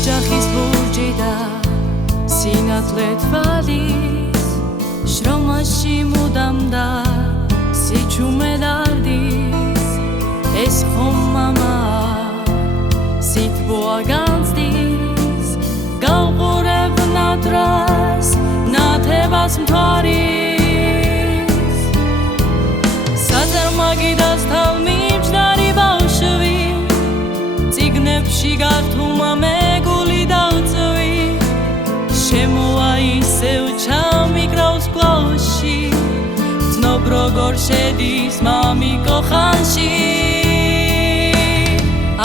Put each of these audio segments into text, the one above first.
ოჯახის ბურჯი და სინათლე თვალის შრომაში მუდამ და სიჩუმე დარდის ეს ხომ მამა სითბოა განცდის გავყურებ ნადრას ნათებას მთვარის საწარმაგიდას თავმიჯდარი ბავშვი წიგნებში გართუმა მეგული დავწვი შემოვა ისევ ჩამიგრავს კლავში ვცნობ როგორ შედის მამიკო ხანში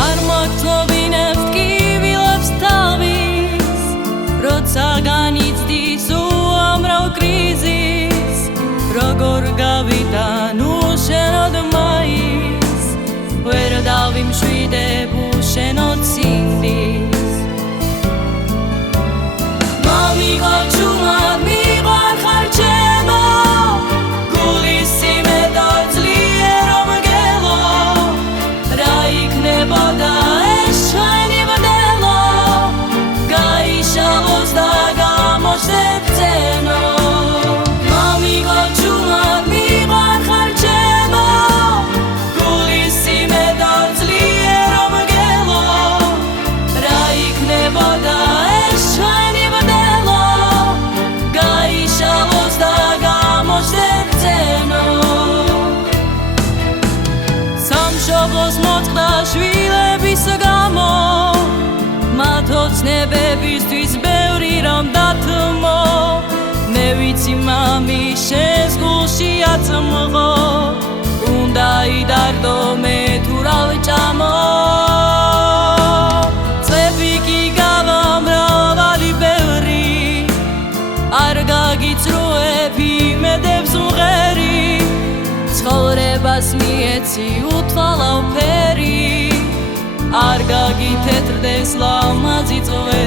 არ მოგწნობინებს ტკივილებს თავის როცა განიცდის უამრავ კრიზისს როგორ გავიტან უშენოდ მაის ვერ დავიმშვიდებ უშენოდ სინდის მამიკო ჩუმად მიყვარ ხარ ჩემო გულის სიმედა ძლიერო მგელო რა იქნებოდა ეს ჩვენი ბრძოლა გაიშალოს და გამოჩნდეთ წენო მამიკო ჩუმად მიყვარ ხარ ჩემო გულის სიმედა ძლიერო მგელო რა იქნებოდა ეს ჩვენი ბრძოლა გაიშალოს და გამოჩნდეთ წენო სამშობლოს მოწყდა შვილების გამო მათ ოცნებებისთვის ბევრი რამ დათმო მე ვიცი მამი შენს გულში აწმყო უნდა იდარდო მე თუ რა ვჭამო წლები კი გავა მრავალი ბევრი არ გაგიწრუებ იმედებს მღერი ცხოვრებას მიეცი უთვალავ ფერი არ გაგითეთრდეს ლამაზი წვერი